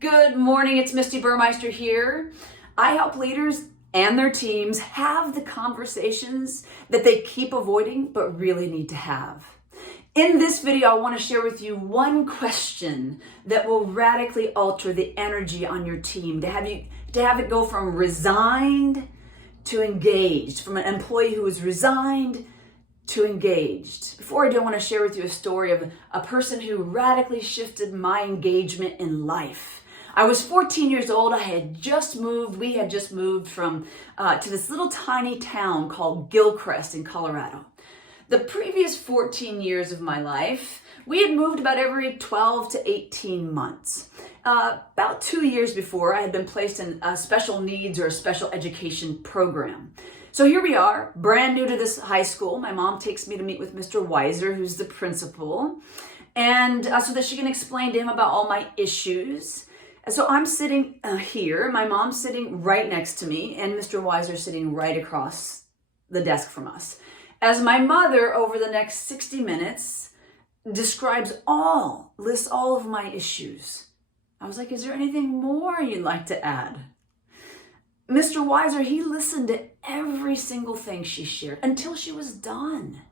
Good morning, it's Misti Burmeister here. I help leaders and their teams have the conversations that they keep avoiding but really need to have. In this video, I want to share with you one question that will radically alter the energy on your team, to have it go from resigned to engaged, from an employee who is resigned to engaged. Before I do, I want to share with you a story of a person who radically shifted my engagement in life. I was 14 years old. We had just moved from to this little tiny town called Gilcrest in Colorado. The previous 14 years of my life, we had moved about every 12 to 18 months. About 2 years before, I had been placed in a special needs or a special education program. So here we are, brand new to this high school. My mom takes me to meet with Mr. Weiser, who's the principal, and so that she can explain to him about all my issues. And so I'm sitting here, my mom's sitting right next to me, and Mr. Weiser sitting right across the desk from us. As my mother, over the next 60 minutes, lists all of my issues. I was like, is there anything more you'd like to add? Mr. Weiser, he listened to every single thing she shared until she was done.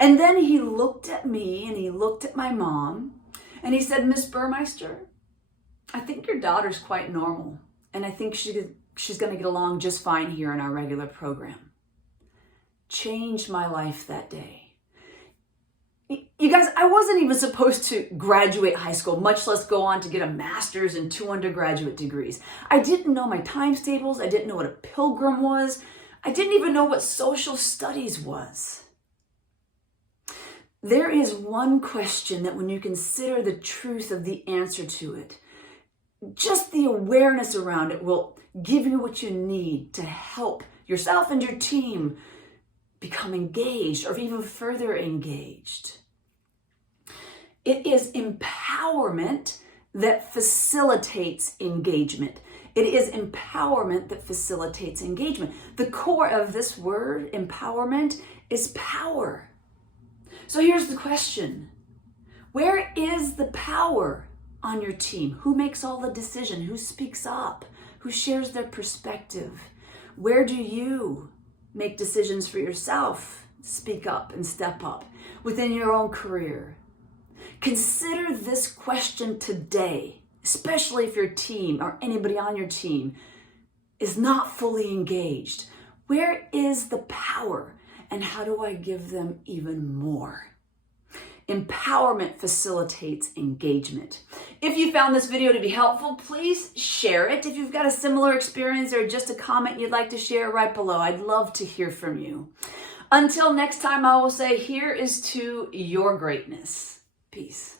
And then he looked at me and he looked at my mom and he said, Miss Burmeister, I think your daughter's quite normal, and I think she's going to get along just fine here in our regular program. Changed my life that day. You guys, I wasn't even supposed to graduate high school, much less go on to get a master's and 2 undergraduate degrees. I didn't know my times tables. I didn't know what a pilgrim was. I didn't even know what social studies was. There is one question that when you consider the truth of the answer to it, just the awareness around it will give you what you need to help yourself and your team become engaged or even further engaged. It is empowerment that facilitates engagement. It is empowerment that facilitates engagement. The core of this word, empowerment, is power. So here's the question. Where is the power on your team? Who makes all the decision? Who speaks up? Who shares their perspective? Where do you make decisions for yourself? Speak up and step up within your own career. Consider this question today, especially if your team or anybody on your team is not fully engaged. Where is the power, and how do I give them even more? Empowerment facilitates engagement. If you found this video to be helpful, please share it. If you've got a similar experience or just a comment you'd like to share, right below. I'd love to hear from you. Until next time, I will say, here is to your greatness. Peace.